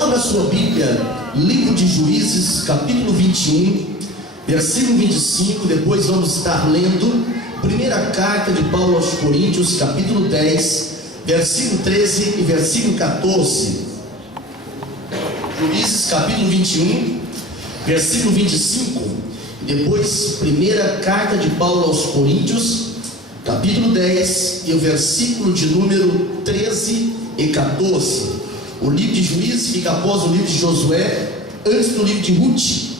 Abra sua Bíblia, livro de Juízes, capítulo 21, versículo 25. Depois vamos estar lendo primeira carta de Paulo aos Coríntios, capítulo 10, versículo 13 e versículo 14. Juízes, capítulo 21, versículo 25. Depois, primeira carta de Paulo aos Coríntios, capítulo 10 e o versículo de número 13 e 14. O livro de Juízes fica após o livro de Josué, antes do livro de Ruth.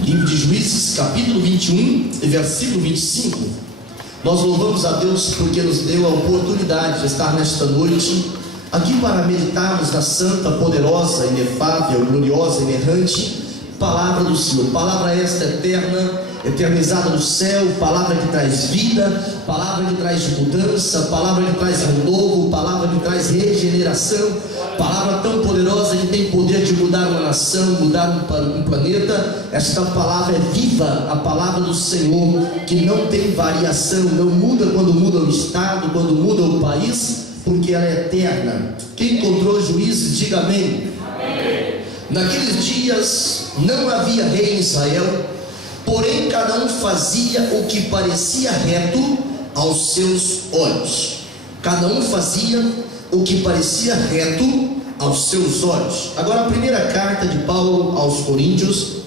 Livro de Juízes, capítulo 21 e versículo 25. Nós louvamos a Deus porque nos deu a oportunidade de estar nesta noite aqui para meditarmos na santa, poderosa, inefável, gloriosa, inerrante palavra do Senhor. Palavra esta eterna, eternizada no céu, palavra que traz vida, palavra que traz mudança, palavra que traz renovo, palavra que traz regeneração, palavra tão poderosa que tem poder de mudar uma nação, mudar um planeta. Esta palavra é viva, a palavra do Senhor, que não tem variação, não muda quando muda o estado, quando muda o país, porque ela é eterna. Quem encontrou Juízes, diga amém. Amém. Naqueles dias não havia rei em Israel, porém cada um fazia o que parecia reto aos seus olhos. Cada um fazia o que parecia reto aos seus olhos. Agora a primeira carta de Paulo aos Coríntios,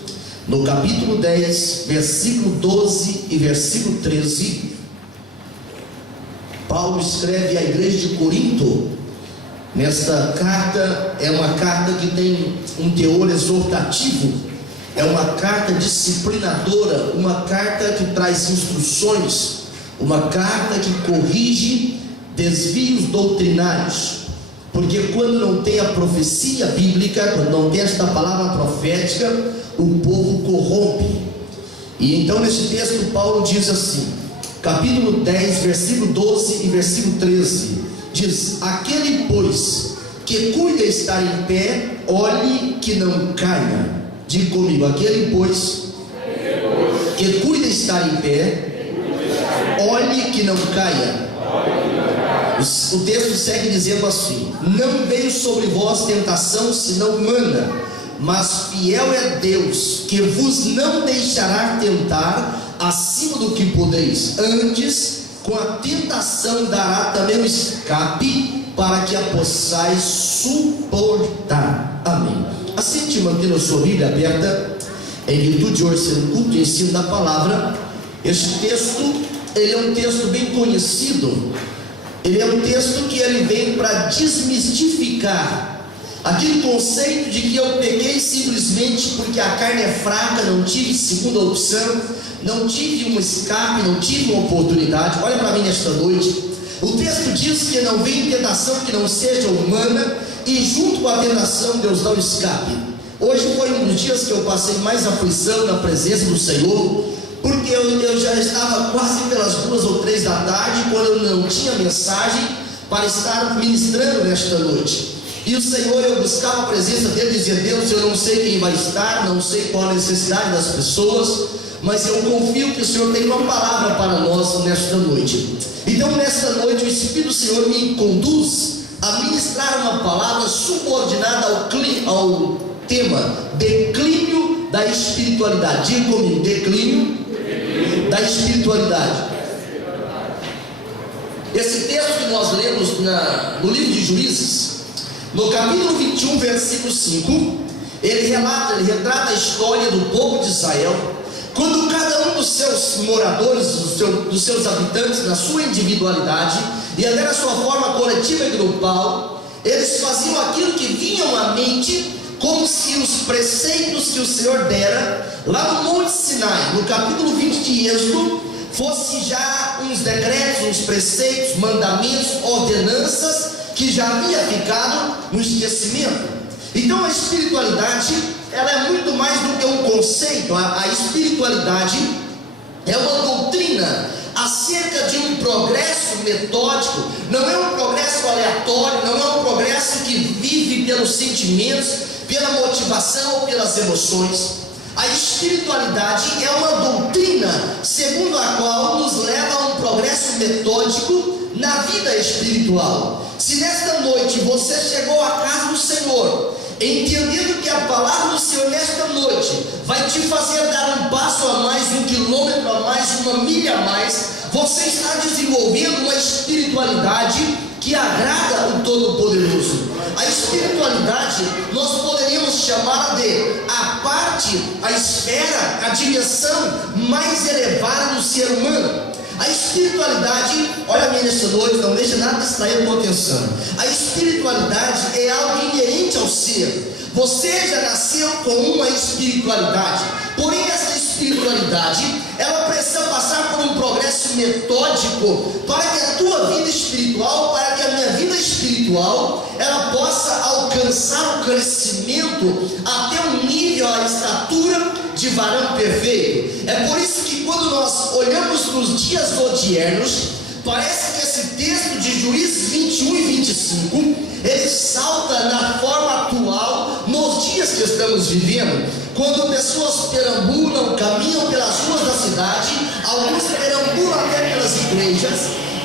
no capítulo 10, versículo 12 e versículo 13. Paulo escreve à igreja de Corinto. Nesta carta, é uma carta que tem um teor exortativo, é uma carta disciplinadora, uma carta que traz instruções, uma carta que corrige desvios doutrinários, porque quando não tem a profecia bíblica, quando não tem esta palavra profética, o povo corrompe. E então nesse texto Paulo diz assim, capítulo 10, versículo 12 e versículo 13, diz: aquele pois que cuida estar em pé, olhe que não caia. Diga comigo, aquele pois que cuida estar em pé, olhe que não caia. O texto segue dizendo assim: não veio sobre vós tentação senão humana, mas fiel é Deus, que vos não deixará tentar acima do que podeis, antes com a tentação dará também o escape, para que a possais suportar. Amém. Assim, te mantendo a sua Bíblia aberta, em virtude de hoje ser um culto de ensino da palavra. Este texto, ele é um texto bem conhecido. Ele é um texto que ele vem para desmistificar aquele conceito de que eu peguei simplesmente porque a carne é fraca, não tive segunda opção, não tive um escape, não tive uma oportunidade. Olha para mim nesta noite. O texto diz que não vem tentação que não seja humana, e junto com a tentação Deus dá o escape. Hoje foi um dos dias que eu passei mais aflição na presença do Senhor, porque eu já estava quase pelas 2 ou 3 da tarde, quando eu não tinha mensagem para estar ministrando nesta noite. E o Senhor, eu buscava a presença dele, dizia: Deus, eu não sei quem vai estar, não sei qual a necessidade das pessoas, mas eu confio que o Senhor tem uma palavra para nós nesta noite. Então nesta noite o Espírito do Senhor me conduz a ministrar uma palavra subordinada ao tema declínio da espiritualidade. Diga comigo, declínio da espiritualidade. Esse texto que nós lemos no livro de Juízes, no capítulo 21, versículo 5, ele retrata a história do povo de Israel, quando cada um dos seus moradores, dos seus habitantes, na sua individualidade e até na sua forma coletiva e grupal, eles faziam aquilo que vinham à mente, como se os preceitos que o Senhor dera lá no Monte Sinai, no capítulo 20 de Êxodo, fosse já uns decretos, uns preceitos, mandamentos, ordenanças que já havia ficado no esquecimento. Então a espiritualidade, ela é muito mais do que um conceito. A espiritualidade é uma doutrina acerca de um progresso metódico. Não é um progresso aleatório, não é um progresso que vive pelos sentimentos, pela motivação ou pelas emoções. A espiritualidade é uma doutrina segundo a qual nos leva a um progresso metódico na vida espiritual. Se nesta noite você chegou à casa do Senhor, entendendo que a palavra do Senhor nesta noite vai te fazer dar um passo a mais, 1 quilômetro a mais, 1 milha a mais, você está desenvolvendo uma espiritualidade que agrada o Todo-Poderoso. A espiritualidade nós poderíamos chamar de a parte, a esfera, a dimensão mais elevada do ser humano. A espiritualidade, olha bem nesta noite, não deixa nada distrair a tua atenção. A espiritualidade é algo inerente ao ser. Você já nasceu com uma espiritualidade, porém essa espiritualidade, ela precisa passar por um progresso metódico para que a tua vida espiritual, para que a minha vida espiritual, ela possa alcançar o crescimento até um nível, a estatura de varão perfeito. É por isso que quando nós olhamos nos dias odiernos, parece que esse texto de Juízes 21 e 25, ele salta na forma atual, nos dias que estamos vivendo, quando pessoas perambulam, caminham pelas ruas da cidade, alguns perambulam até pelas igrejas,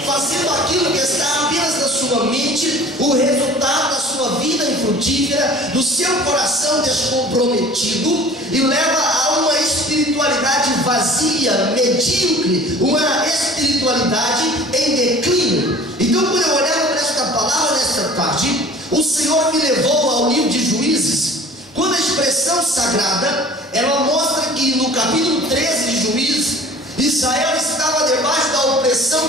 fazendo aquilo que está apenas na sua mente, o resultado da sua vida infrutífera, do seu coração descomprometido, e leva a uma espiritualidade vazia, medíocre, uma espiritualidade em declínio. Então, quando eu olhava para esta palavra nesta tarde, o Senhor me levou ao livro de Juízes, quando a expressão sagrada, ela mostra que no capítulo 13 de Juízes, Israel estava debaixo da opressão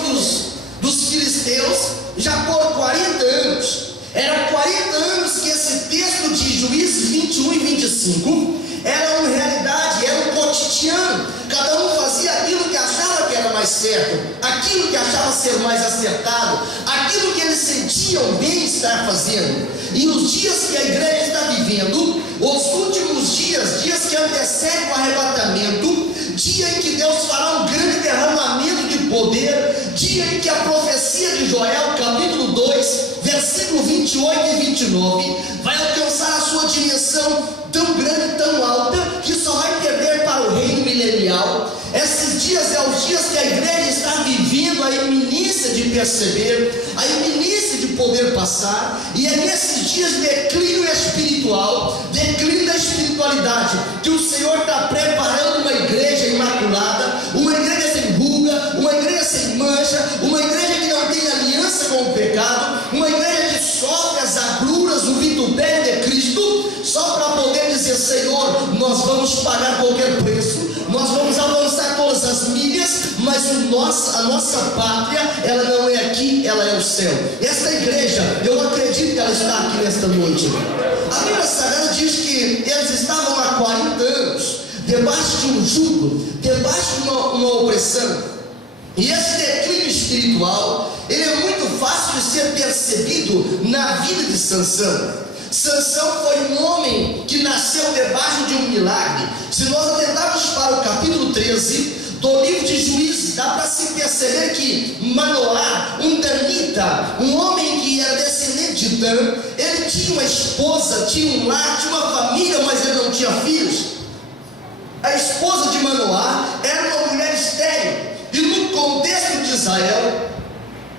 dos filisteus já por 40 anos. Eram 40 anos que esse texto de Juízes 21 e 25 era uma realidade, era um cotidiano. Cada um fazia aquilo que achava que era mais certo, aquilo que achava ser mais acertado, aquilo que eles sentiam bem estar fazendo. E os dias que a igreja está vivendo, os últimos dias, dias que antecedem o arrebatamento, dia em que Deus fará um grande derramamento de poder, dia em que a profecia de Joel, capítulo 2, versículo 28 e 29, vai alcançar a sua dimensão tão grande, tão alta, que só vai perder para o reino milenial. Esses dias é os dias que a igreja está vivendo a iminência de perceber, a iminência de poder passar, e é nesses dias de declínio espiritual, declínio da espiritualidade, que o Senhor está preparando uma igreja imaculada, uma igreja sem ruga, uma igreja sem mancha, uma igreja que não tem aliança com o pecado, uma igreja que sofre as agruras, o vitupério de Cristo, só para poder dizer: Senhor, nós vamos pagar qualquer preço, nós vamos avançar todas as milhas, mas a nossa pátria, ela não é aqui, ela é o céu. Esta igreja, eu acredito que ela está aqui nesta noite. A Bíblia Sagrada diz que eles estavam há 40 anos debaixo de um jugo, debaixo de uma opressão. E esse declínio espiritual, ele é muito fácil de ser percebido na vida de Sansão. Sansão foi um homem que nasceu debaixo de um milagre. Se nós atentarmos para o capítulo 13 do livro de Juízes, dá para se perceber que Manoá, um danita, um homem que era descendente de Dan, ele tinha uma esposa, tinha um lar, tinha uma família, mas ele não tinha filhos. A esposa de Manoá era uma mulher estéril. E no contexto de Israel,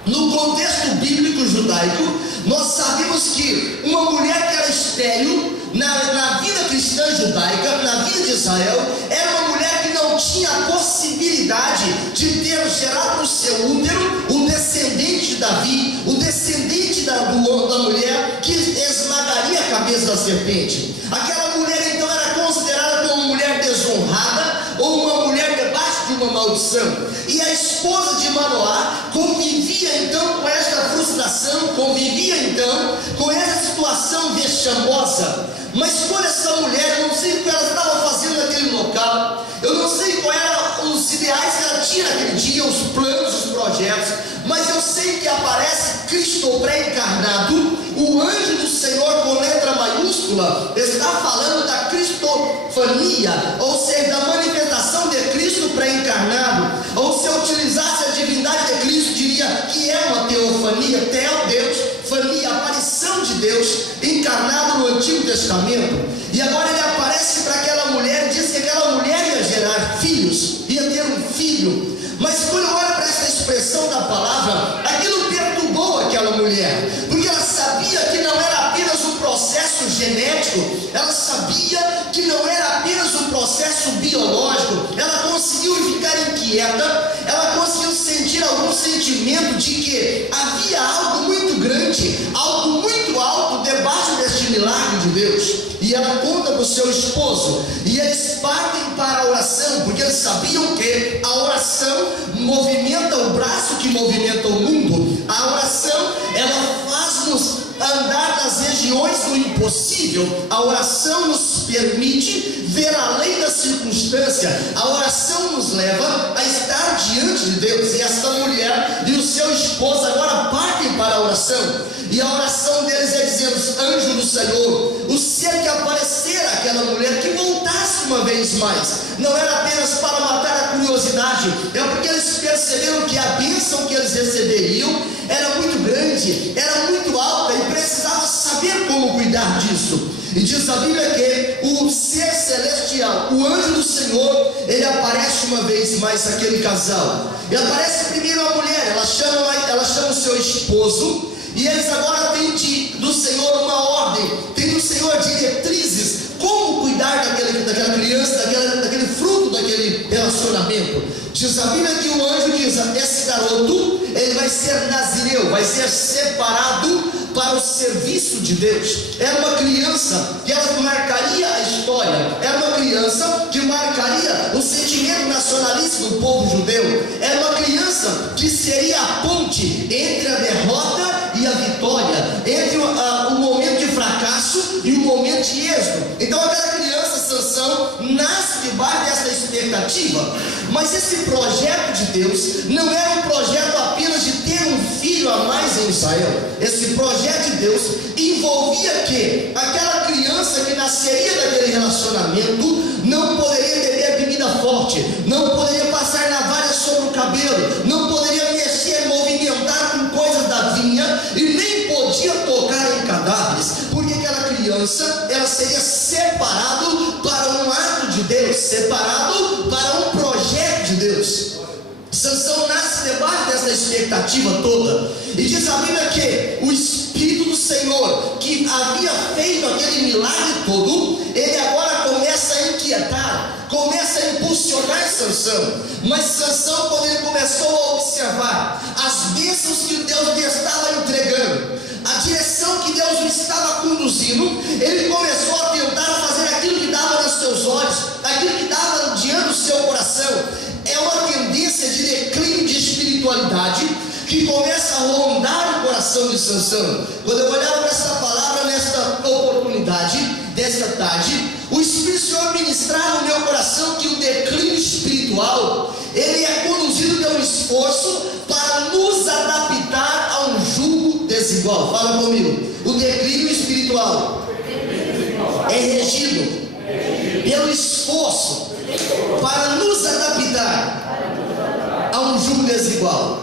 no contexto bíblico judaico, nós sabemos que uma mulher que era estéril, na vida cristã judaica, na vida de Israel, era uma mulher que não tinha a possibilidade de ter gerado no seu útero o descendente de Davi, o descendente da mulher que esmagaria a cabeça da serpente. Aquela mulher então era considerada como uma mulher desonrada, ou uma mulher debaixo de uma maldição. E a esposa de Manoá convivia então com esta frustração, convivia então com essa situação vexamosa. Mas quando essa mulher, eu não sei o que ela estava fazendo naquele local, eu não sei quais eram os ideais que ela tinha naquele dia, os planos, os projetos, mas eu sei que aparece Cristo pré-encarnado, o anjo do Senhor com letra maiúscula, está falando da cristofania, ou seja, da manifestação de Cristo pré-encarnado. Ou se eu utilizasse a divindade de Cristo, diria que é uma teofania, teo, Deus, fania, aparição de Deus encarnado no Antigo Testamento. E agora ele aparece para aquela mulher e diz que aquela mulher ia gerar filhos, ia ter um filho. Mas quando eu olho para essa expressão da palavra, aquilo perturbou aquela aquela mulher, porque ela sabia que não era apenas um processo genético, ela sabia que não era apenas um processo biológico. Ela conseguiu ficar inquieta, ela conseguiu sentir algum sentimento de que havia algo muito grande, algo muito alto debaixo deste milagre de Deus. E ela conta para o seu esposo, e eles partem para a oração, porque eles sabiam que a oração movimenta o braço que movimenta o mundo. A oração, ela faz-nos andar nas regiões do impossível. A oração nos permite ver além da circunstância. A oração nos leva a estar diante de Deus. E esta mulher e o seu esposo agora partem para a oração. E a oração deles é dizendo: anjo do Senhor, o ser que aparecera aquela mulher, que voltasse uma vez mais. Não era apenas para matar a curiosidade, é porque eles perceberam que a bênção que eles receberiam era muito grande, era muito alta, e precisava saber como cuidar disso. E diz a Bíblia que o ser celestial, o anjo do Senhor, ele aparece uma vez mais àquele casal. E aparece primeiro a mulher, ela chama o seu esposo, e eles agora têm do Senhor uma ordem, tem do Senhor diretrizes, como cuidar daquela criança, daquele fruto, daquele relacionamento. Diz a Bíblia que o anjo diz: esse garoto, ele vai ser nazireu, vai ser separado para o serviço de Deus. Era uma criança que ela marcaria a história, era uma criança que marcaria o sentimento nacionalista do povo judeu, era uma criança que seria a ponte entre a derrota e a vitória, entre o momento de fracasso e o momento de êxito. Então aquela criança, Sansão, nasce debaixo dessa expectativa. Mas esse projeto de Deus não era um projeto apenas de ter um filho a mais em Israel. Esse projeto de Deus envolvia que aquela criança que nasceria daquele relacionamento não poderia beber bebida forte, não poderia passar navalha sobre o cabelo, não poderia mexer, movimentar com coisas da vinha, e nem podia tocar em cadáveres, porque aquela criança, ela seria separado para um ato de Deus, separado para um projeto de Deus. Sansão nasce debaixo dessa expectativa toda, e diz a Bíblia que o Espírito do Senhor, que havia feito aquele milagre todo, ele agora começa a inquietar, começa a impulsionar Sansão. Mas Sansão, quando ele começou a observar as bênçãos que Deus lhe estava entregando, a direção que Deus lhe estava conduzindo, ele começou a tentar fazer aquilo que dava nos seus olhos, aquilo que dava diante do seu coração. É uma tendência de declínio de espiritualidade que começa a rondar o coração de Sansão. Quando eu olhava para esta palavra, nesta oportunidade, desta tarde, o Espírito do Senhor ministrava no meu coração que o declínio espiritual, ele é conduzido pelo esforço para nos adaptar a um jugo desigual. Fala comigo. O declínio espiritual é regido pelo esforço para nos adaptar a um jugo desigual.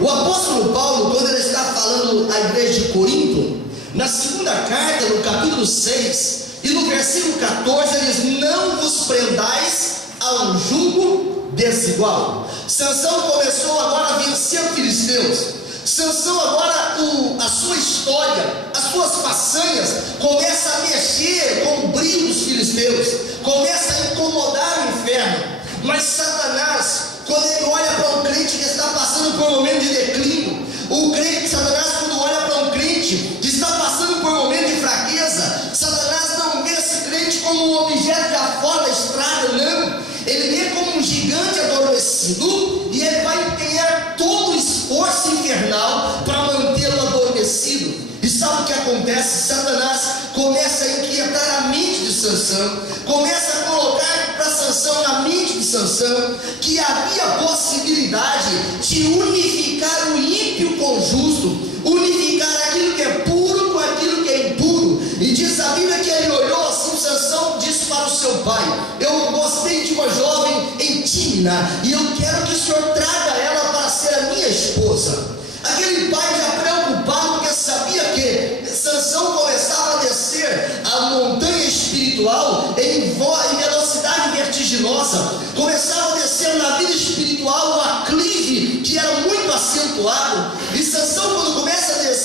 O apóstolo Paulo, quando ele está falando à igreja de Corinto, na segunda carta, no capítulo 6 e no versículo 14, ele diz: não vos prendais a um jugo desigual. Sansão começou agora a vencer os filisteus. Sansão agora, a sua história, as suas façanhas, começa a mexer com o brilho dos filisteus, começa a incomodar o inferno. Mas Satanás, quando ele olha para um crente que está passando por um momento de declínio, o crente, Satanás, quando olha para um crente que está passando por um momento de fraqueza, Satanás não vê esse crente como um objeto de afora da estrada, não. Ele vê como um gigante adormecido, e ele vai empenhar todo o esforço infernal para mantê-lo adormecido. E sabe o que acontece? Satanás começa a inquietar a mente de Sansão, começa a colocar para Sansão, na mente de Sansão, que havia possibilidade de unificar o ímpio com o justo, unificar aquilo que é puro com aquilo que é impuro. E diz a Bíblia que ele olhou assim, Sansão disse para o seu pai: eu gostei de uma jovem em Tímina, e eu quero que o Senhor traga ela para ser a minha esposa. Aquele pai já preocupado, porque sabia que Sansão começava a descer a montanha espiritual em velocidade vertiginosa, começava a descer na vida espiritual um aclive que era muito acentuado. E Sansão, quando começa a descer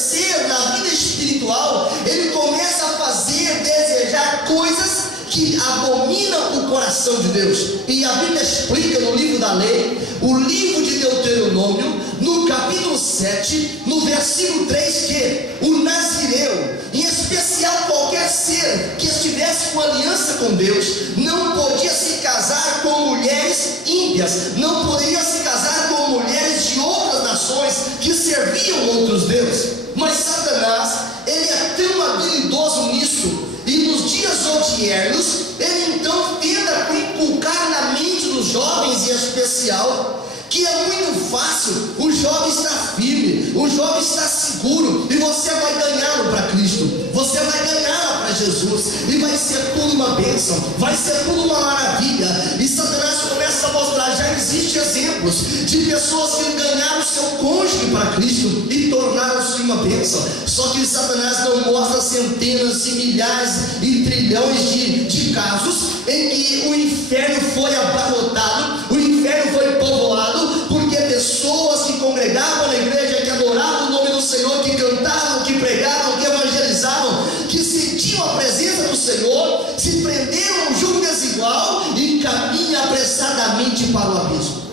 coração de Deus. E a Bíblia explica no livro da lei, o livro de Deuteronômio, no capítulo 7, no versículo 3, que o nazireu, em especial qualquer ser que estivesse com aliança com Deus, não podia se casar com mulheres ímpias, não poderia se casar com mulheres de outras nações que serviam outros deuses. Mas Satanás, ele é tão habilidoso nisso, e nos dias odiernos, ele então tenta inculcar na mente dos jovens, em especial, que é muito fácil o jovem estar firme, o jovem estar seguro, e você vai ganhá-lo para Cristo, você vai ganhá-lo para Jesus, e vai ser tudo uma bênção, vai ser tudo uma maravilha. E Satanás começa a mostrar, já existem exemplos de pessoas que ganharam seu cônjuge para Cristo e tornaram-se uma bênção. Só que Satanás não mostra centenas e milhares e trilhões de casos em que o inferno foi abarrotado, o inferno foi povoado, porque pessoas que congregavam na igreja, que adoravam o nome do Senhor, que cantavam, que pregavam, que evangelizavam, que sentiam a presença do Senhor, se prenderam a um jugo desigual e caminham apressadamente para o abismo.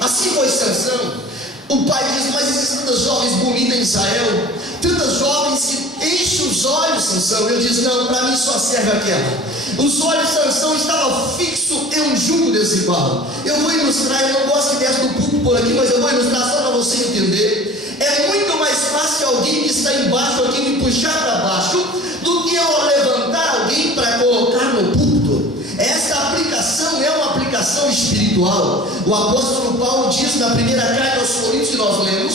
Assim foi Sansão. O pai diz, mas existem tantas jovens bonitas em Israel, tantas jovens que enchem os olhos, Sansão. Eu disse, não, para mim só serve aquela. Os olhos de Sansão estavam fixos em um jugo desigual. Eu vou ilustrar, eu não gosto que desce do púlpito por aqui, mas eu vou ilustrar só para você entender. É muito mais fácil alguém que está embaixo aqui me puxar para baixo, do que eu levantar alguém para colocar no púlpito. Esta aplicação é uma aplicação espiritual. O apóstolo Paulo diz na primeira carta aos Coríntios, que nós lemos,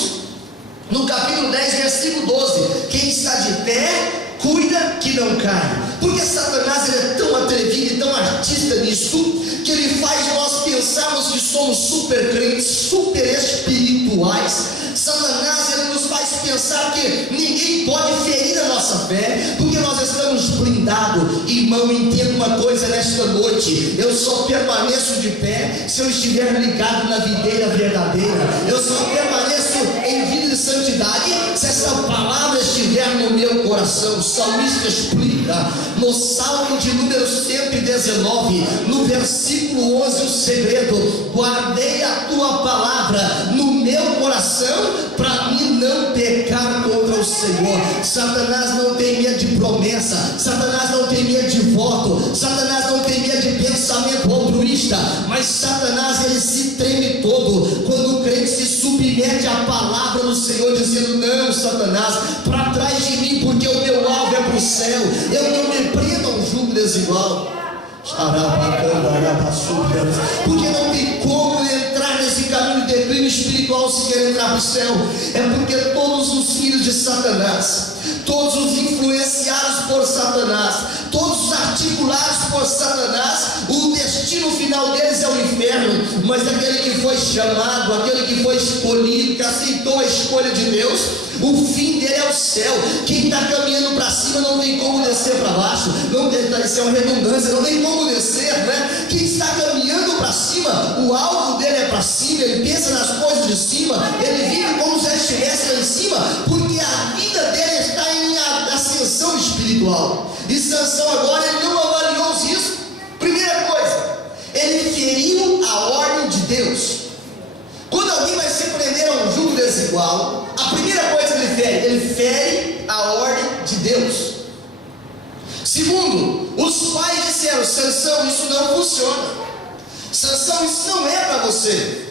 no capítulo 10, versículo 12: quem está de pé, cuida que não caia. Porque Satanás, ele é tão atrevido e tão artista nisso, que ele faz nós pensarmos que somos super crentes, super espirituais. Satanás, ele nos faz pensar que ninguém pode ferir a nossa fé, porque nós estamos blindados. Irmão, entenda uma coisa nesta noite: eu só permaneço de pé se eu estiver ligado na videira verdadeira. Eu só permaneço em vida de santidade se essa palavra estiver no meu coração. O salmista explica no Salmo de número 119, no versículo 11, o segredo: guardei a tua palavra no meu coração, para mim não pecar contra o Senhor. Satanás não tem medo de promessa, Satanás não tem medo de voto, Satanás não tem medo de pensamento altruísta, mas Satanás, ele se treme todo quando o crente se submete à palavra do Senhor, dizendo: não, Satanás, para trás de mim, porque o meu alvo é para o céu, eu não me prendo a um jugo desigual. Porque não tem como entrar nesse caminho de declínio espiritual se quer entrar para o céu. É porque todos os filhos de Satanás, todos os influenciados por Satanás, todos os articulados por Satanás, o destino final deles é o inferno. Mas aquele que foi chamado, aquele que foi escolhido, que aceitou a escolha de Deus, o fim dele é o céu. Quem está caminhando para cima não tem como descer para baixo. Não tem, isso é uma redundância, não tem como descer, né? Quem está caminhando para cima, o alvo dele é para cima. Ele pensa nas coisas de cima, ele vive como se ele estivesse lá em cima, porque a vida dele está em ascensão espiritual. E Sansão agora, ele não avaliou os riscos. Primeira coisa, ele feriu a ordem de Deus. Quando alguém vai se prender a um jugo desigual, a primeira coisa que ele fere a ordem de Deus. Segundo, os pais disseram: Sansão, isso não funciona. Sansão, isso não é para você.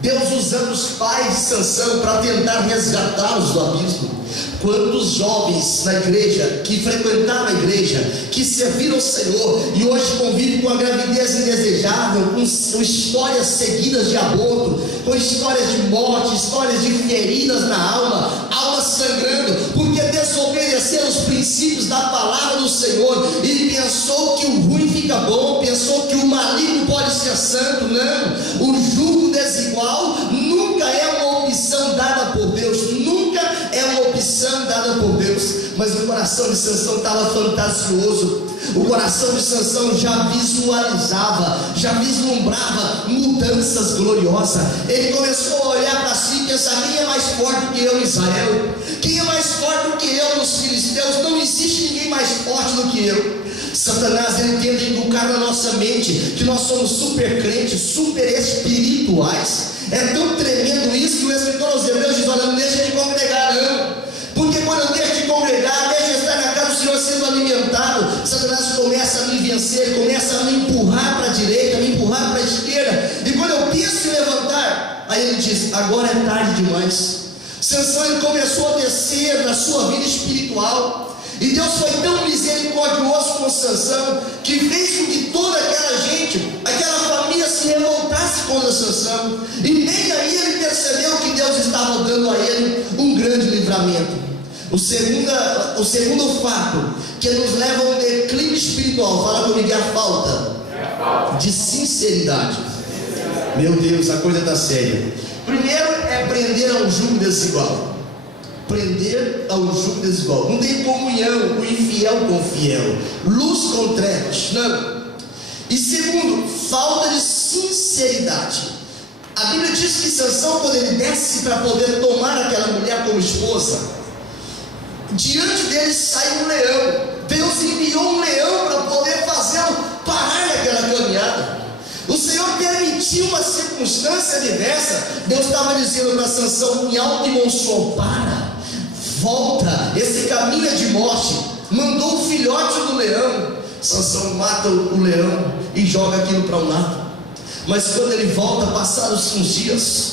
Deus usando os pais de Sansão para tentar resgatá-los do abismo. Quantos jovens na igreja, que frequentaram a igreja, que serviram ao Senhor e hoje convivem com a gravidez indesejável, com histórias seguidas de aborto, com histórias de morte, histórias de feridas na alma, almas sangrando, porque desobedeceram os princípios da palavra do Senhor e pensou que o ruim fica bom, pensou que o maligno pode ser santo. Não, o jugo desigual nunca é uma opção dada por Deus, nunca é uma opção dada por Deus. Mas o coração de Sansão estava fantasioso. O coração de Sansão já visualizava, já vislumbrava mudanças gloriosas. Ele começou a olhar para si e pensar: quem é mais forte que eu em Israel? Quem é mais forte do que eu nos filisteus? Não existe ninguém mais forte do que eu. Satanás, ele tenta inculcar na nossa mente que nós somos super crentes, super espirituais. É tão tremendo isso que o escritor aos Hebreus diz: olha, não deixa de congregar não, porque quando eu deixo de congregar, deixo de estar na casa do Senhor sendo alimentado, Satanás começa a me vencer, começa a me empurrar para a direita, me empurrar para a esquerda, e quando eu penso em levantar, aí ele diz: agora é tarde demais. Sansão, ele começou a descer na sua vida espiritual, e Deus foi tão misericordioso com Sansão, que fez com que toda aquela gente, aquela família se revoltasse contra Sansão, e nem aí ele percebeu que Deus estava dando a ele um grande livramento. O segundo fato que nos leva a um declínio espiritual, fala comigo, é a falta de sinceridade. Meu Deus, a coisa está séria. Primeiro é prender a um jugo desigual. Prender ao jugo desigual. Não tem comunhão o infiel com o fiel, luz com trevas, não. E segundo, falta de sinceridade. A Bíblia diz que Sansão, quando ele desce para poder tomar aquela mulher como esposa, diante dele sai um leão. Deus enviou um leão para poder fazê-lo parar naquela caminhada. O Senhor permitiu uma circunstância adversa. Deus estava dizendo para Sansão em alto e bom som: para, volta, esse caminho é de morte. Mandou o filhote do leão. Sansão mata o leão e joga aquilo para um lado. Mas quando ele volta, passados uns dias,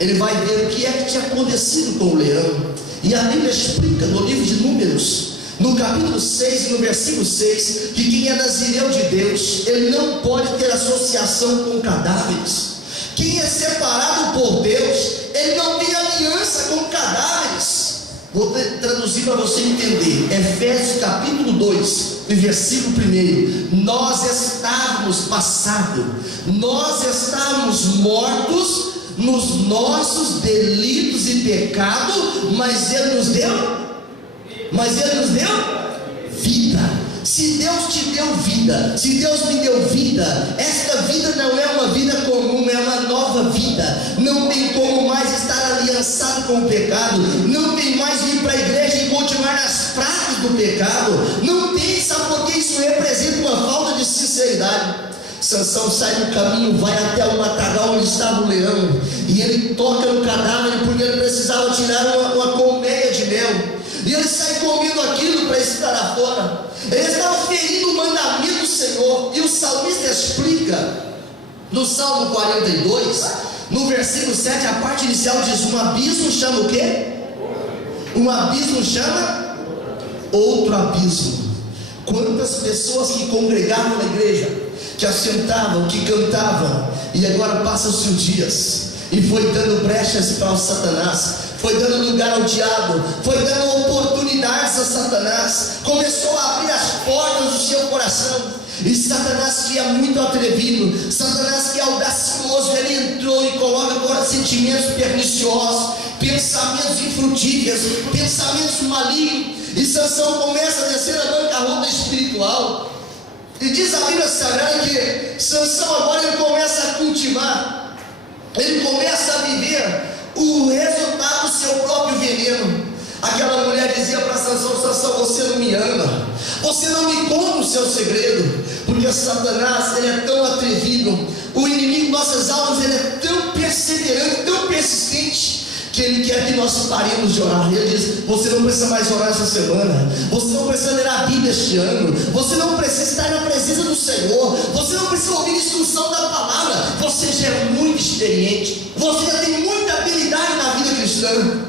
ele vai ver o que é que tinha acontecido com o leão. E a Bíblia explica no livro de Números, no capítulo 6 e no versículo 6, que quem é nazireu de Deus, ele não pode ter associação com cadáveres. Quem é separado por Deus, ele não tem aliança com cadáveres. Vou traduzir para você entender. Efésios capítulo 2, versículo 1. Nós estávamos mortos nos nossos delitos e pecados, mas Ele nos deu vida. Se Deus te deu vida, se Deus me deu vida, esta vida não é uma vida comum, é uma nova vida. Não tem como mais estar aliançado com o pecado, não tem mais vir para a igreja e continuar nas práticas do pecado, não tem, sabe por que isso representa uma falta de sinceridade. Sansão sai do caminho, vai até o matagal onde estava o leão, e ele toca no cadáver, porque ele precisava tirar uma colmeia de mel, e ele sai comendo aquilo para estar fora. Ele estava ferindo o mandamento do Senhor. E o salmista explica no Salmo 42, no versículo 7, a parte inicial diz: um abismo chama o quê? Um abismo chama outro abismo. Quantas pessoas que congregavam na igreja, que assentavam, que cantavam, e agora passam-se os dias, e foi dando brechas para o Satanás, foi dando lugar ao diabo, foi dando oportunidades a Satanás, começou a abrir as portas do seu coração. E Satanás, que é muito atrevido, Satanás que é audacioso, ele entrou e coloca agora sentimentos perniciosos, pensamentos infrutíferos, pensamentos malignos, e Sansão começa a descer a bancarrota espiritual. E diz a Bíblia Sagrada que Sansão agora ele começa a cultivar, ele começa a viver o resultado do seu próprio veneno. Aquela mulher dizia para Sansão: Sansão, você não me ama, você não me conta o seu segredo, porque Satanás, ele é tão atrevido, o inimigo de nossas almas, ele é tão perseverante, tão persistente, que ele quer que nós paremos de orar. Ele diz: você não precisa mais orar essa semana, você não precisa ler a Bíblia este ano, você não precisa estar na presença do Senhor, você não precisa ouvir a instrução da palavra, você já é muito experiente, você já tem muita habilidade na vida cristã.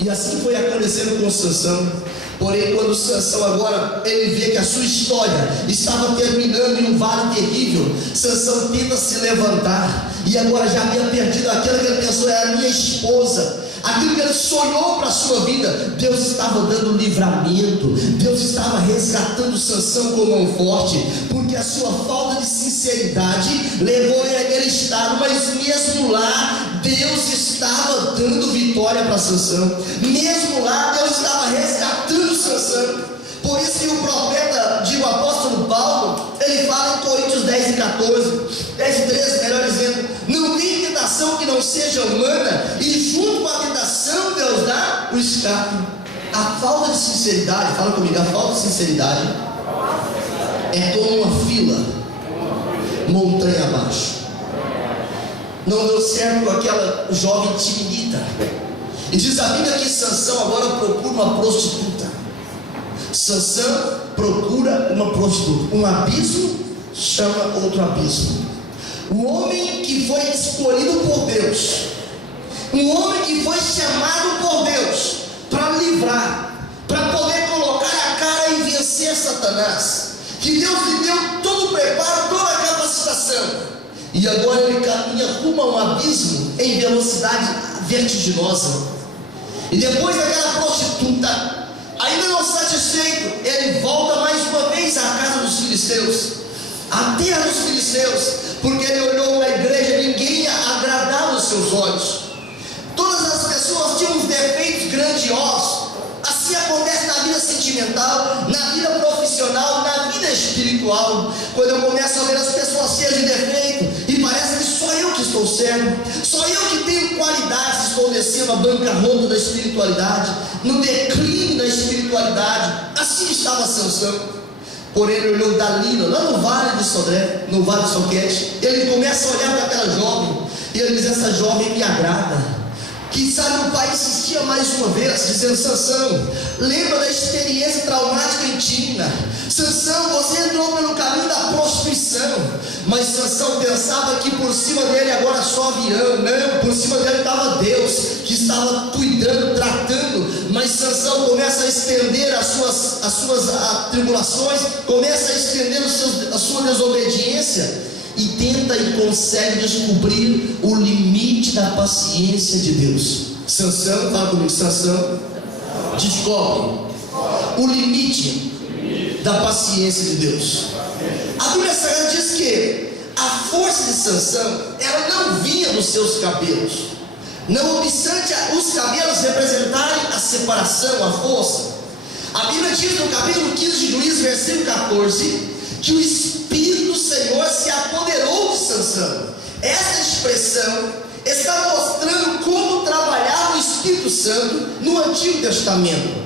E assim foi acontecendo com Sansão. Porém, quando Sansão agora ele vê que a sua história estava terminando em um vale terrível, Sansão tenta se levantar, e agora já havia perdido aquela que ele pensou era a minha esposa, aquilo que ele sonhou para a sua vida. Deus estava dando livramento, Deus estava resgatando Sansão com mão forte, porque a sua falta de sinceridade levou ele àquele estado. Mas mesmo lá, Deus estava dando vitória para Sansão, mesmo lá Deus estava resgatando Sansão. Por isso que o profeta, o apóstolo Paulo, ele fala em Coríntios 10 e 14, 10 e 13, melhor dizendo: não tem tentação que não seja humana, e junto com a tentação Deus dá o escape. A falta de sinceridade, fala comigo, a falta de sinceridade É como uma fila, montanha abaixo. Não deu certo com aquela jovem timinita. E diz a Bíblia que Sansão agora procura uma prostituta. Sansão procura uma prostituta. Um abismo chama outro abismo. Um homem que foi escolhido por Deus, um homem que foi chamado por Deus para livrar, para poder colocar a cara e vencer Satanás, que Deus lhe deu todo o preparo, toda a capacitação, e agora ele caminha rumo a um abismo em velocidade vertiginosa. E depois daquela prostituta, ainda não satisfeito, ele volta mais uma vez à casa dos filisteus, à terra dos filisteus, porque ele olhou na igreja, ninguém agradava os seus olhos. Todas as pessoas tinham uns defeitos grandiosos. Assim acontece na vida sentimental, na vida profissional, na vida espiritual. Quando eu começo a ver as pessoas cheias de defeito, e parece que só eu que estou certo, só eu que tenho qualidades, estou descendo a bancarrota da espiritualidade, no declínio da espiritualidade. Assim estava Sansão. Porém ele olhou Dalila, lá no vale de Sodré, no vale de Soquete. Ele começa a olhar para aquela jovem, e ele diz: essa jovem me agrada. Quem sabe o pai insistia mais uma vez, dizendo: Sansão, lembra da experiência traumática em Timna. Sansão, você entrou pelo caminho da prostituição. Mas Sansão pensava que por cima dele agora só avião. Não, por cima dele estava Deus, que estava cuidando, tratando. Mas Sansão começa a estender as suas atribulações, começa a estender a sua desobediência, e tenta e consegue descobrir o limite da paciência de Deus. Sansão, fala comigo, Sansão descobre o limite da paciência de Deus. A Bíblia Sagrada diz que a força de Sansão, ela não vinha dos seus cabelos, não obstante os cabelos representarem a separação, a força. A Bíblia diz no capítulo 15 de Juízes, versículo 14, que o Espírito do Senhor se apoderou de Sansão. Essa expressão está mostrando como trabalhava o Espírito Santo no Antigo Testamento.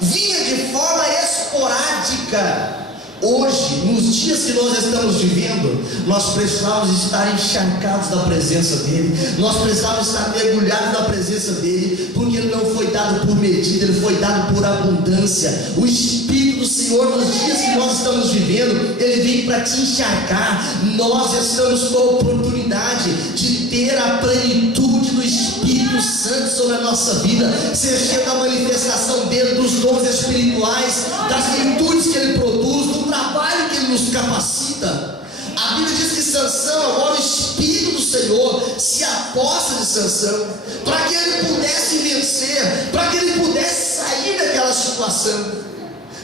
Vinha de forma esporádica. Hoje, nos dias que nós estamos vivendo, nós precisamos estar encharcados da presença dEle. Nós precisamos estar mergulhados na presença dEle, porque Ele não foi dado por medida, Ele foi dado por abundância. O Espírito do Senhor, nos dias que nós estamos vivendo, Ele vem para te encharcar. Nós estamos com a oportunidade de ter a plenitude do Espírito Santo sobre a nossa vida, ser cheio da manifestação dEle, dos dons espirituais, das virtudes que Ele produz, do trabalho que Ele nos capacita. A Bíblia diz que Sansão, agora o Espírito do Senhor se aposta de Sansão, para que ele pudesse vencer, para que ele pudesse sair daquela situação.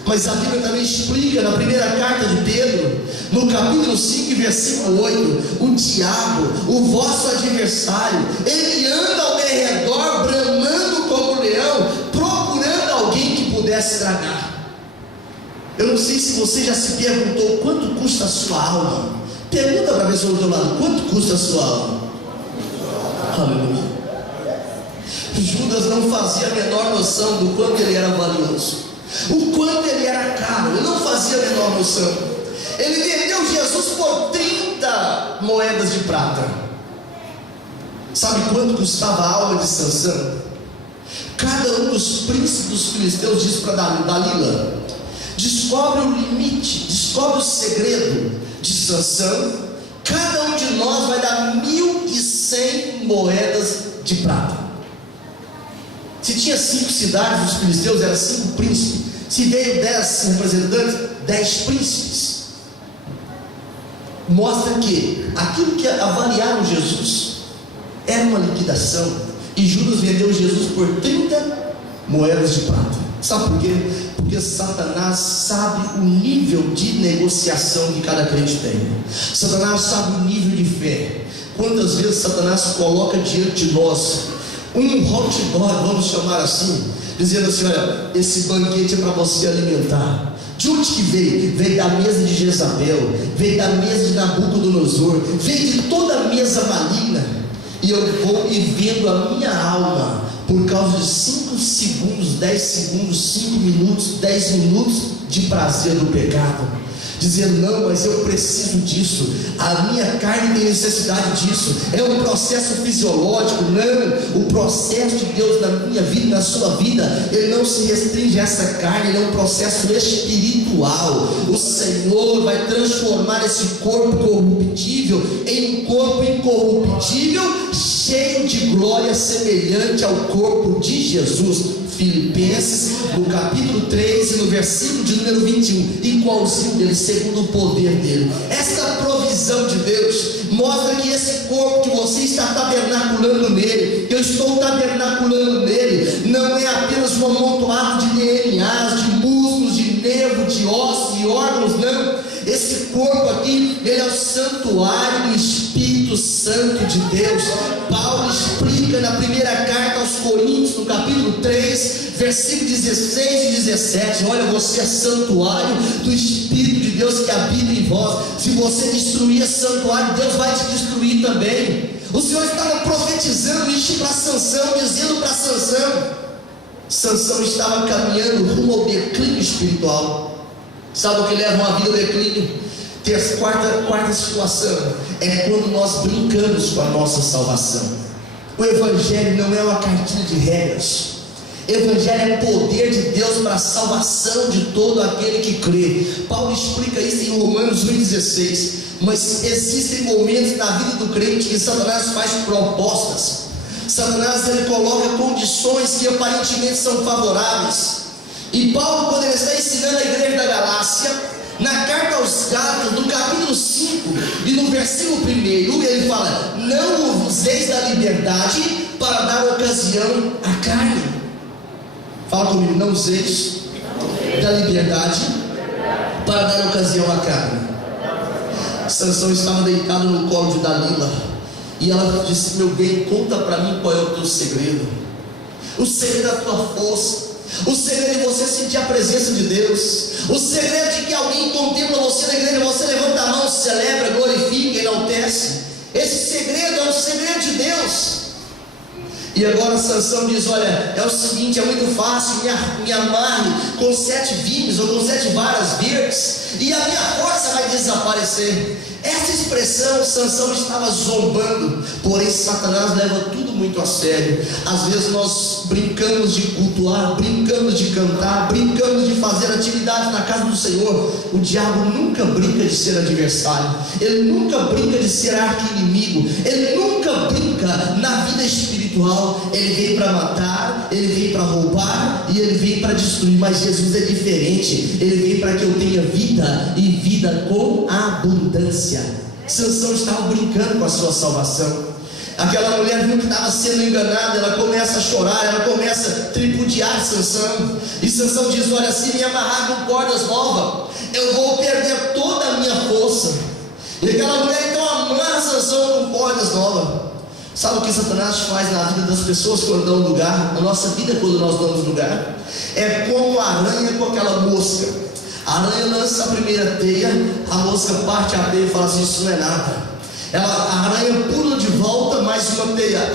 Mas a Bíblia também explica na primeira carta de Pedro, no capítulo 5, versículo 8, o diabo, o vosso adversário, ele anda ao derredor, bramando como leão, procurando alguém que pudesse tragar. Eu não sei se você já se perguntou quanto custa a sua alma. Pergunta para a pessoa do teu lado: quanto custa a sua alma? Aleluia. Judas não fazia a menor noção do quanto ele era valioso, o quanto ele era caro. Ele não fazia a menor noção. Ele vendeu Jesus por 30 moedas de prata. Sabe quanto custava a alma de Sansão? Cada um dos príncipes dos filisteus disse para Dalila: descobre o limite, descobre o segredo de Sansão. Cada um de nós vai dar 1.100 moedas de prata. Se tinha 5 cidades dos filisteus, eram 5 príncipes. Se veio 10 representantes, 10 príncipes. Mostra que aquilo que avaliaram Jesus era uma liquidação. E Judas vendeu Jesus por 30 moedas de prata. Sabe por quê? Porque Satanás sabe o nível de negociação que cada crente tem. Satanás sabe o nível de fé. Quantas vezes Satanás coloca diante de nós um hot dog, vamos chamar assim, dizendo assim: olha, esse banquete é para você alimentar. De onde que veio? Veio da mesa de Jezabel, veio da mesa de Nabucodonosor, veio de toda a mesa maligna. E eu vou e vendo a minha alma por causa de 5 segundos, 10 segundos, 5 minutos, 10 minutos de prazer do pecado. dizendo: não, mas eu preciso disso, a minha carne tem necessidade disso, é um processo fisiológico. Não, o processo de Deus na minha vida, na sua vida, ele não se restringe a essa carne, ele é um processo espiritual. O Senhor vai transformar esse corpo corruptível em um corpo incorruptível, cheio de glória, semelhante ao corpo de Jesus. Filipenses, no capítulo 3 e no versículo de número 21, igualzinho dele, segundo o poder dele. Esta provisão de Deus mostra que esse corpo que você está tabernaculando nele, que eu estou tabernaculando nele, não é apenas um amontoado de DNAs, de músculos, de nervos, de ossos, de órgãos, não. Esse corpo aqui, ele é o santuário do Espírito Santo de Deus. Paulo explica na primeira carta aos Coríntios, no capítulo 3, versículos 16 e 17: olha, você é santuário do Espírito de Deus que habita em vós. Se você destruir esse santuário, Deus vai te destruir também. O Senhor estava profetizando isso para Sansão, dizendo para Sansão estava caminhando rumo ao declínio espiritual. Sabe o que leva uma vida ao declínio? Quarta situação é quando nós brincamos com a nossa salvação. O Evangelho não é uma cartilha de regras. Evangelho é poder de Deus para a salvação de todo aquele que crê. Paulo explica isso em Romanos 1,16. Mas existem momentos na vida do crente que Satanás faz propostas. Satanás, ele coloca condições que aparentemente são favoráveis. E Paulo, quando ele está ensinando a igreja da Galácia, na carta aos Gálatas, no capítulo 5 e no versículo 1, ele fala: não useis da liberdade para dar ocasião à carne. Fala comigo: não useis da liberdade para dar ocasião à carne. Sansão estava deitado no colo de Dalila, e ela disse: meu bem, conta para mim qual é o teu segredo. O segredo da tua força, o segredo de você sentir a presença de Deus, o segredo de que alguém contempla você na igreja, você levanta a mão, celebra, glorifica, enaltece. Esse segredo é o segredo de Deus. E agora Sansão diz: olha, é o seguinte, é muito fácil, me amarre com 7 vinhos ou com 7 varas verdes, e a minha força vai desaparecer. Essa expressão, Sansão estava zombando, porém Satanás leva tudo muito a sério. Às vezes nós brincamos de cultuar, brincamos de cantar, brincamos de fazer atividades na casa do Senhor. O diabo nunca brinca de ser adversário, ele nunca brinca de ser arqui-inimigo, ele nunca brinca na vida espiritual. Ele veio para matar, ele veio para roubar e ele veio para destruir. Mas Jesus é diferente, ele veio para que eu tenha vida e vida com abundância. Sansão estava brincando com a sua salvação. Aquela mulher viu que estava sendo enganada, ela começa a chorar, ela começa a tripudiar Sansão. E Sansão diz: olha, se me amarrar com cordas novas, eu vou perder toda a minha força. E aquela mulher então amarra Sansão com cordas novas. Sabe o que Satanás faz na vida das pessoas quando dão lugar? Na nossa vida, quando nós damos lugar, é como a aranha com aquela mosca. A aranha lança a primeira teia, a mosca parte a teia e fala assim: isso não é nada. A aranha pula de volta, mais uma teia,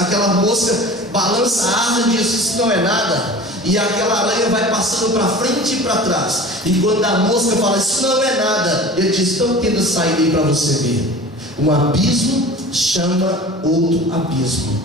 aquela mosca balança a asa e diz: isso não é nada. E aquela aranha vai passando para frente e para trás. E quando a mosca fala: isso não é nada, ele diz: então tenta sair daí para você ver. Um abismo chama outro abismo.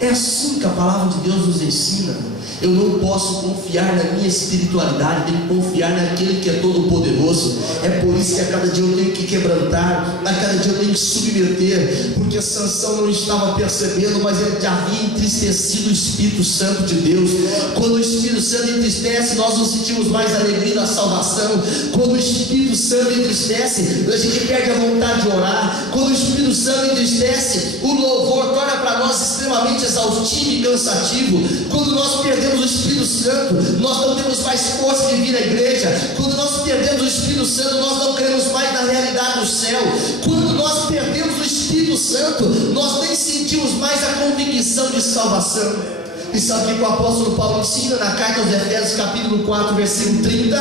É assim que a palavra de Deus nos ensina. Eu não posso confiar na minha espiritualidade, tenho que confiar naquele que é todo poderoso. É por isso que a cada dia eu tenho que quebrantar, a cada dia eu tenho que submeter, porque Sansão não estava percebendo, mas ele já havia entristecido o Espírito Santo de Deus. Quando o Espírito Santo entristece, nós não sentimos mais alegria da salvação. Quando o Espírito Santo entristece, a gente perde a vontade de orar. Quando o Espírito Santo entristece, o louvor torna para nós extremamente exaustivo e cansativo. Quando nós perdemos o Espírito Santo, nós não temos mais força de vir à igreja. Quando nós perdemos o Espírito Santo, nós não cremos mais na realidade do céu. Quando nós perdemos o Espírito Santo, nós nem sentimos mais a convicção de salvação. E sabe o que o apóstolo Paulo ensina na carta aos Efésios, capítulo 4, versículo 30?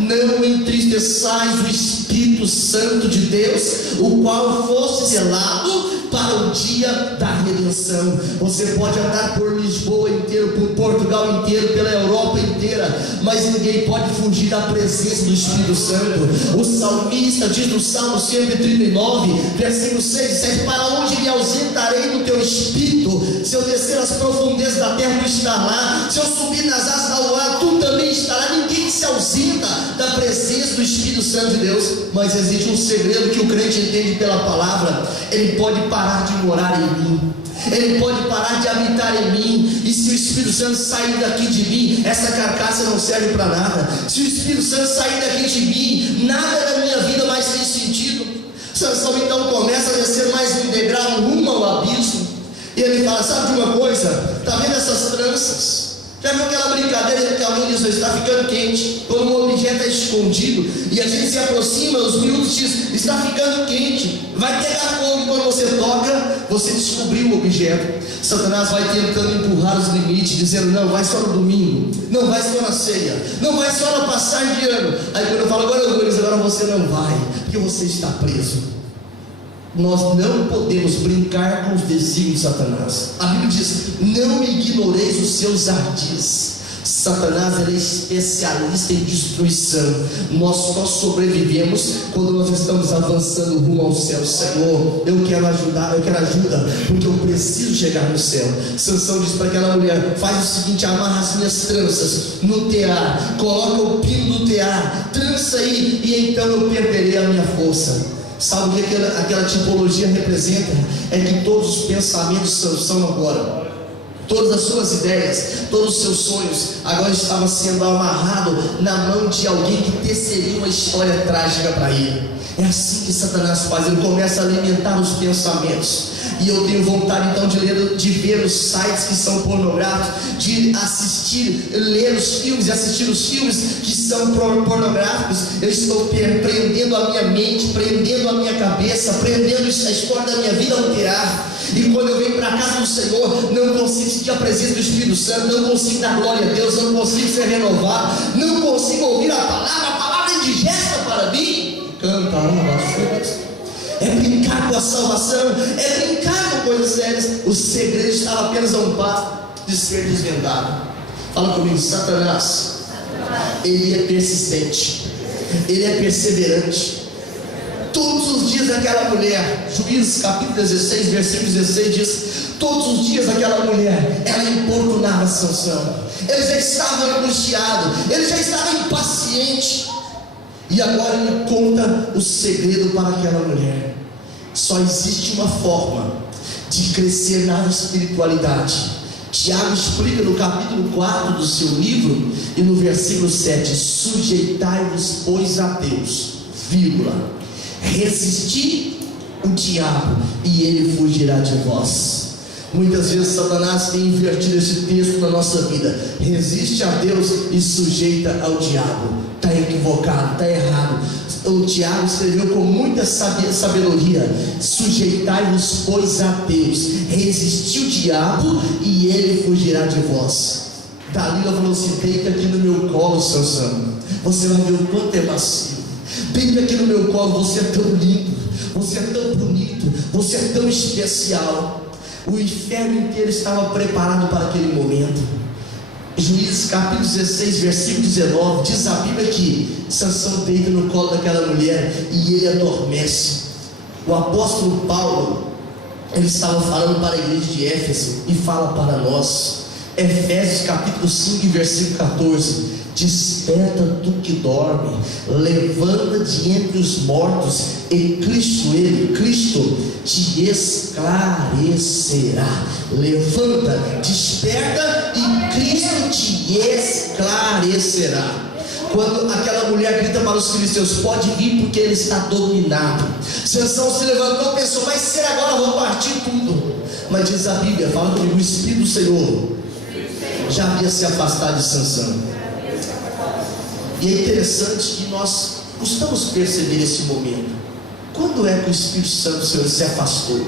Não entristeçais o Espírito Santo de Deus, o qual fosse selado para o dia da redenção. Você pode andar por Lisboa inteiro, por Portugal inteiro, pela Europa inteira, mas ninguém pode fugir da presença do Espírito Santo. O salmista diz no Salmo 139, versículo 6 e 7: para onde me ausentarei do teu Espírito? Se eu descer as profundezas da terra, tu está lá. Se eu subir nas asas do ar, tu também estará. Ninguém se ausenta da presença do Espírito Santo de Deus. Mas existe um segredo que o crente entende pela palavra: ele pode parar de morar em mim, ele pode parar de habitar em mim. E se o Espírito Santo sair daqui de mim, essa carcaça não serve para nada. Se o Espírito Santo sair daqui de mim, nada da minha vida mais tem sentido. Sansão então começa a descer mais um degrau rumo ao abismo. E ele fala: sabe de uma coisa? Está vendo essas tranças? Já viu aquela brincadeira que alguém diz: está ficando quente, quando um objeto é escondido e a gente se aproxima, os miúdos dizem: está ficando quente, vai pegar fogo. Quando você toca, você descobriu o objeto. Satanás vai tentando empurrar os limites, dizendo: não, vai só no domingo, não vai só na ceia, não vai só na passagem de ano. Aí quando eu falo: agora você não vai, porque você está preso. Nós não podemos brincar com os desígnios de Satanás. A Bíblia diz: não ignoreis os seus ardis. Satanás é especialista em destruição. Nós só sobrevivemos quando nós estamos avançando rumo ao céu. Senhor, eu quero ajuda, porque eu preciso chegar no céu. Sansão diz para aquela mulher: faz o seguinte, amarra as minhas tranças no tear, coloca o pino no tear, trança aí, e então eu perderei a minha força. Sabe o que aquela tipologia representa? É que todos os pensamentos de Sansão agora, todas as suas ideias, todos os seus sonhos, agora estavam sendo amarrados na mão de alguém que teceria uma história trágica para ele. É assim que Satanás faz, ele começa a alimentar os pensamentos. E eu tenho vontade então de ver os sites que são pornográficos, de ler os filmes e assistir os filmes que são pornográficos. Eu estou prendendo a minha mente, prendendo a minha cabeça, prendendo a história da minha vida ao tear. E quando eu venho para a casa do Senhor, não consigo sentir a presença do Espírito Santo, não consigo dar glória a Deus, não consigo ser renovado, não consigo ouvir a palavra é indigesta para mim. É brincar com a salvação, é brincar com coisas sérias. O segredo estava apenas a um passo de ser desvendado. Fala comigo: Satanás, ele é persistente, ele é perseverante. Todos os dias aquela mulher, Juízes capítulo 16, versículo 16 diz: todos os dias aquela mulher, ela importunava Sansão. Ele já estava angustiado, ele já estava impaciente. E agora ele conta o segredo para aquela mulher. Só existe uma forma de crescer na espiritualidade. Tiago explica no capítulo 4 do seu livro e no versículo 7: sujeitai-vos, pois, a Deus, vírgula, resisti o diabo e ele fugirá de vós. Muitas vezes Satanás tem invertido esse texto na nossa vida: resiste a Deus e sujeita ao diabo. Está equivocado, está errado. O Tiago escreveu com muita sabedoria: sujeitai-vos, pois, a Deus, resisti o diabo e ele fugirá de vós. Dalila falou assim: deita aqui no meu colo, Sansão, você vai ver o quanto é macio. Deita aqui no meu colo, você é tão lindo, você é tão bonito, você é tão especial. O inferno inteiro estava preparado para aquele momento. Juízes capítulo 16, versículo 19, diz a Bíblia que Sansão deita no colo daquela mulher e ele adormece. O apóstolo Paulo, ele estava falando para a igreja de Éfeso e fala para nós. Efésios capítulo 5, versículo 14: desperta tu que dorme, levanta de entre os mortos, e Cristo te esclarecerá. Levanta, desperta, e Cristo te esclarecerá. Quando aquela mulher grita para os filisteus: pode vir, porque ele está dominado. Sansão se levantou e pensou: vai ser agora, vou partir tudo. Mas diz a Bíblia, fala comigo: o Espírito do Senhor já havia se afastado de Sansão. E é interessante que nós costumamos perceber esse momento. Quando é que o Espírito Santo, Senhor, se afastou?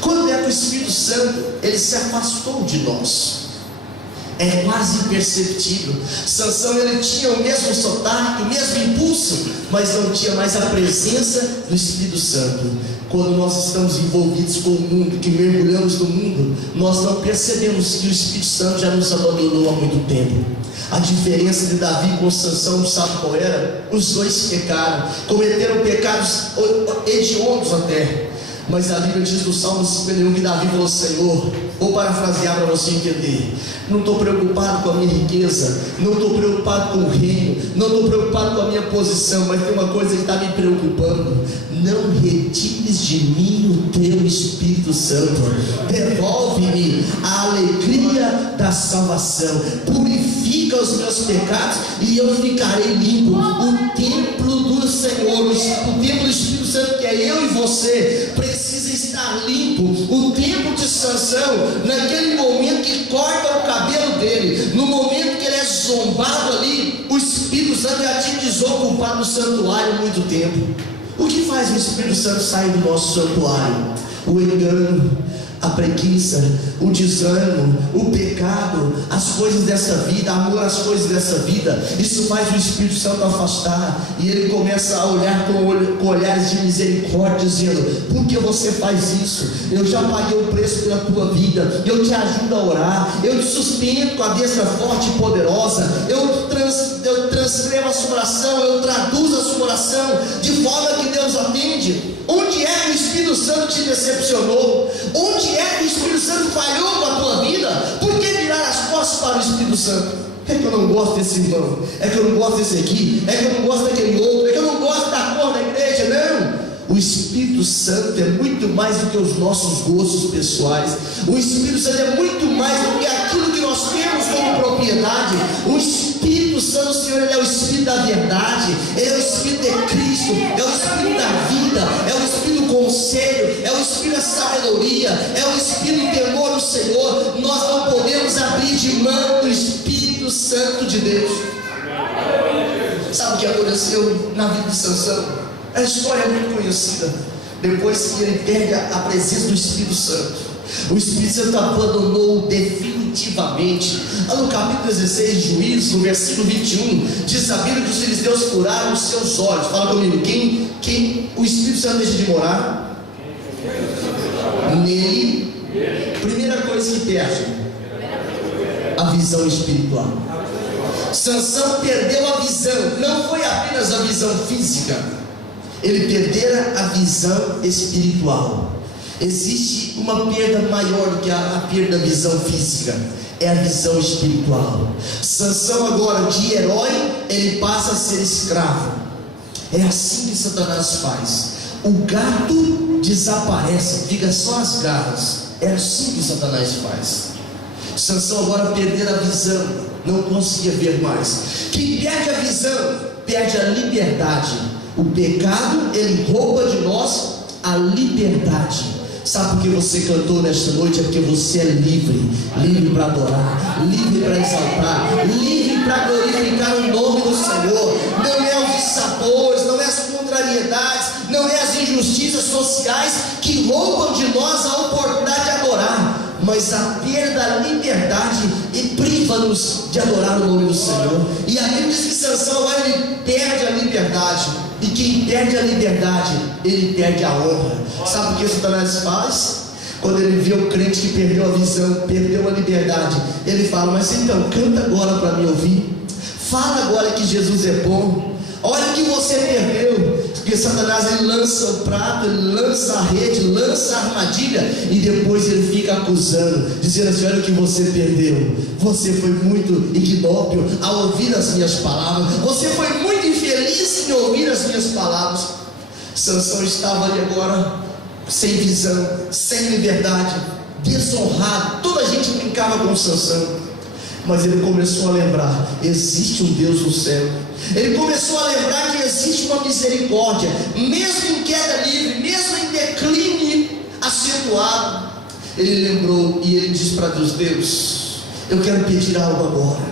Quando é que o Espírito Santo, ele se afastou de nós? é quase imperceptível. Sansão, ele tinha o mesmo sotaque, o mesmo impulso, mas não tinha mais a presença do Espírito Santo. Quando nós estamos envolvidos com o mundo, que mergulhamos no mundo, nós não percebemos que o Espírito Santo já nos abandonou há muito tempo. A diferença de Davi com Sansão, sabe qual era? Os dois pecaram, cometeram pecados hediondos até. Mas a Bíblia diz no Salmo 51 que Davi falou: Senhor, vou parafrasear para você entender, não estou preocupado com a minha riqueza, não estou preocupado com o reino, não estou preocupado com a minha posição, mas tem uma coisa que está me preocupando: não retires de mim o teu Espírito Santo, devolve-me a alegria da salvação, purifica os meus pecados e eu ficarei limpo. O templo do Senhor, o templo do Espírito Santo, que é eu e você, precisa estar limpo. O tempo de Sansão, naquele momento que corta o cabelo dele, no momento que ele é zombado ali, o Espírito Santo já tinha desocupado o santuário há muito tempo. O que faz o Espírito Santo sair do nosso santuário? O engano, a preguiça, o desânimo, o pecado, as coisas dessa vida, amor às coisas dessa vida. Isso faz o Espírito Santo afastar, e ele começa a olhar com olhares de misericórdia, dizendo: por que você faz isso? Eu já paguei o preço pela tua vida, eu te ajudo a orar, eu te sustento com a destra forte e poderosa, eu transcrevo a sua oração, eu traduzo a sua oração, de forma que Deus atende. Onde é que o Espírito Santo te decepcionou? Onde é que o Espírito Santo falhou com a tua vida? Por que virar as costas para o Espírito Santo? É que eu não gosto desse irmão, é que eu não gosto desse aqui, é que eu não gosto daquele outro, é que eu não gosto da cor da igreja. Não! O Espírito Santo é muito mais do que os nossos gostos pessoais. O Espírito Santo é muito mais do que aquilo que nós temos como propriedade. O Espírito Santo, Senhor, ele é o Espírito da verdade, ele é o Espírito de Cristo, é o Espírito da vida, é o Espírito do conselho, é o Espírito da sabedoria, é o Espírito do temor do Senhor. Nós não podemos abrir de mão do Espírito Santo de Deus. Sabe o que aconteceu na vida de Sansão? A história é muito conhecida. Depois que ele perde a presença do Espírito Santo, o Espírito Santo abandonou definitivamente. No capítulo 16 de Juízes, no versículo 21, diz a Bíblia que os filisteus furaram os seus olhos. Fala comigo, quem o Espírito Santo deixa de morar? Nele. Primeira coisa que perde: a visão espiritual. Sansão perdeu a visão, não foi apenas a visão física, ele perdera a visão espiritual. Existe uma perda maior do que a perda da visão física, é a visão espiritual. Sansão agora, de herói, ele passa a ser escravo. É assim que Satanás faz. O gato desaparece, fica só as garras. É assim que Satanás faz. Sansão agora perdeu a visão, não conseguia ver mais. Quem perde a visão, perde a liberdade. O pecado, ele rouba de nós a liberdade. Sabe por que você cantou nesta noite? É porque você é livre. Livre para adorar, livre para exaltar, livre para glorificar o nome do Senhor. Não é os dissabores, não é as contrariedades, não é as injustiças sociais que roubam de nós a oportunidade de adorar, mas a perda da liberdade e priva-nos de adorar o nome do Senhor. E a Bíblia diz que Sansão agora ele perde a liberdade. E quem perde a liberdade, ele perde a honra. Sabe o que Satanás faz? Quando ele vê o crente que perdeu a visão, perdeu a liberdade, ele fala: mas então, canta agora para me ouvir. Fala agora que Jesus é bom. Olha o que você perdeu. Porque Satanás, ele lança o prato, ele lança a rede, lança a armadilha, e depois ele fica acusando, dizendo assim: olha o que você perdeu. Você foi muito ignóbil ao ouvir as minhas palavras, você foi muito infeliz em ouvir as minhas palavras. Sansão estava ali agora sem visão, sem liberdade, desonrado. Toda a gente brincava com Sansão, mas ele começou a lembrar: existe um Deus no céu. Ele começou a lembrar que existe uma misericórdia, mesmo em queda livre, mesmo em declínio acentuado. Ele lembrou e ele disse para Deus: Deus, eu quero pedir algo agora.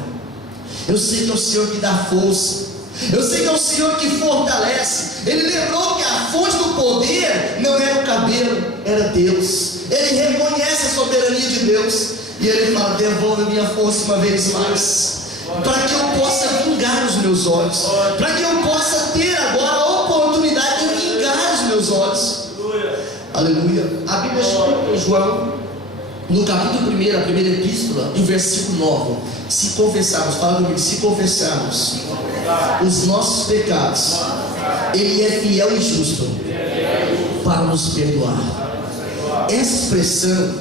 Eu sei que é o Senhor que dá força, eu sei que é o Senhor que fortalece. Ele lembrou que a fonte do poder não era o cabelo, era Deus. Ele reconhece a soberania de Deus. E ele fala: devolve a minha força uma vez mais, para que eu possa vingar os meus olhos, para que eu possa ter agora a oportunidade de vingar os meus olhos. Aleluia. A Bíblia explica em João, no capítulo 1, a primeira epístola, e o versículo 9: se confessarmos, fala comigo, se confessarmos os nossos pecados, Ele é fiel e justo para nos perdoar. Essa expressão,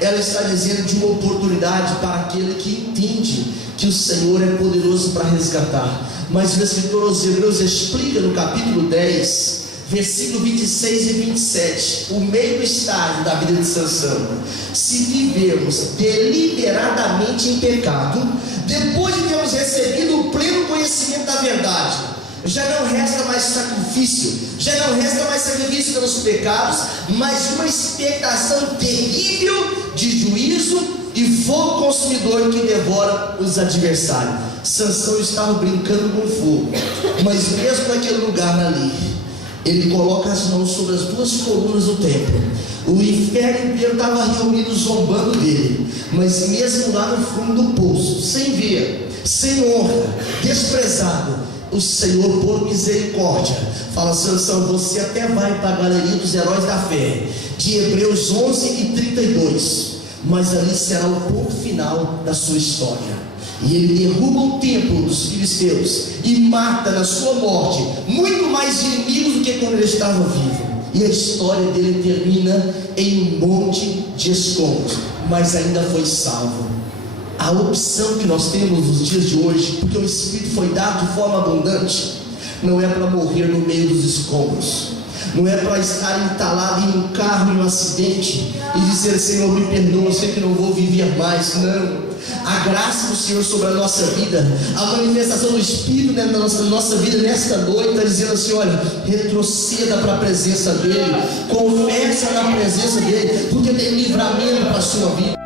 ela está dizendo de uma oportunidade para aquele que entende que o Senhor é poderoso para resgatar. Mas o escritor aos Hebreus explica no capítulo 10, versículo 26 e 27, o meio estágio da vida de Sansão: se vivermos deliberadamente em pecado, depois de termos recebido o pleno conhecimento da verdade, já não resta mais sacrifício, já não resta mais sacrifício pelos pecados, mas uma expectação terrível de juízo e fogo consumidor que devora os adversários. Sansão estava brincando com fogo, mas mesmo naquele lugar ali, ele coloca as mãos sobre as duas colunas do templo. O inferno inteiro estava reunido zombando dele, mas mesmo lá no fundo do poço, sem ver, sem honra, desprezado, o Senhor, por misericórdia, fala: Sansão, você até vai para a galeria dos heróis da fé, de Hebreus 11 e 32, mas ali será o ponto final da sua história. E ele derruba o templo dos filisteus e mata na sua morte muito mais inimigos do que quando ele estava vivo. E a história dele termina em um monte de escombros, mas ainda foi salvo. A opção que nós temos nos dias de hoje, porque o Espírito foi dado de forma abundante, não é para morrer no meio dos escombros, não é para estar entalado em um carro, em um acidente, e dizer: Senhor, me perdoa, eu sei que não vou viver mais. Não. A graça do Senhor sobre a nossa vida, a manifestação do Espírito na nossa vida nesta noite, está dizendo assim: olha, retroceda para a presença dEle, confessa na presença dEle, porque tem livramento para a sua vida.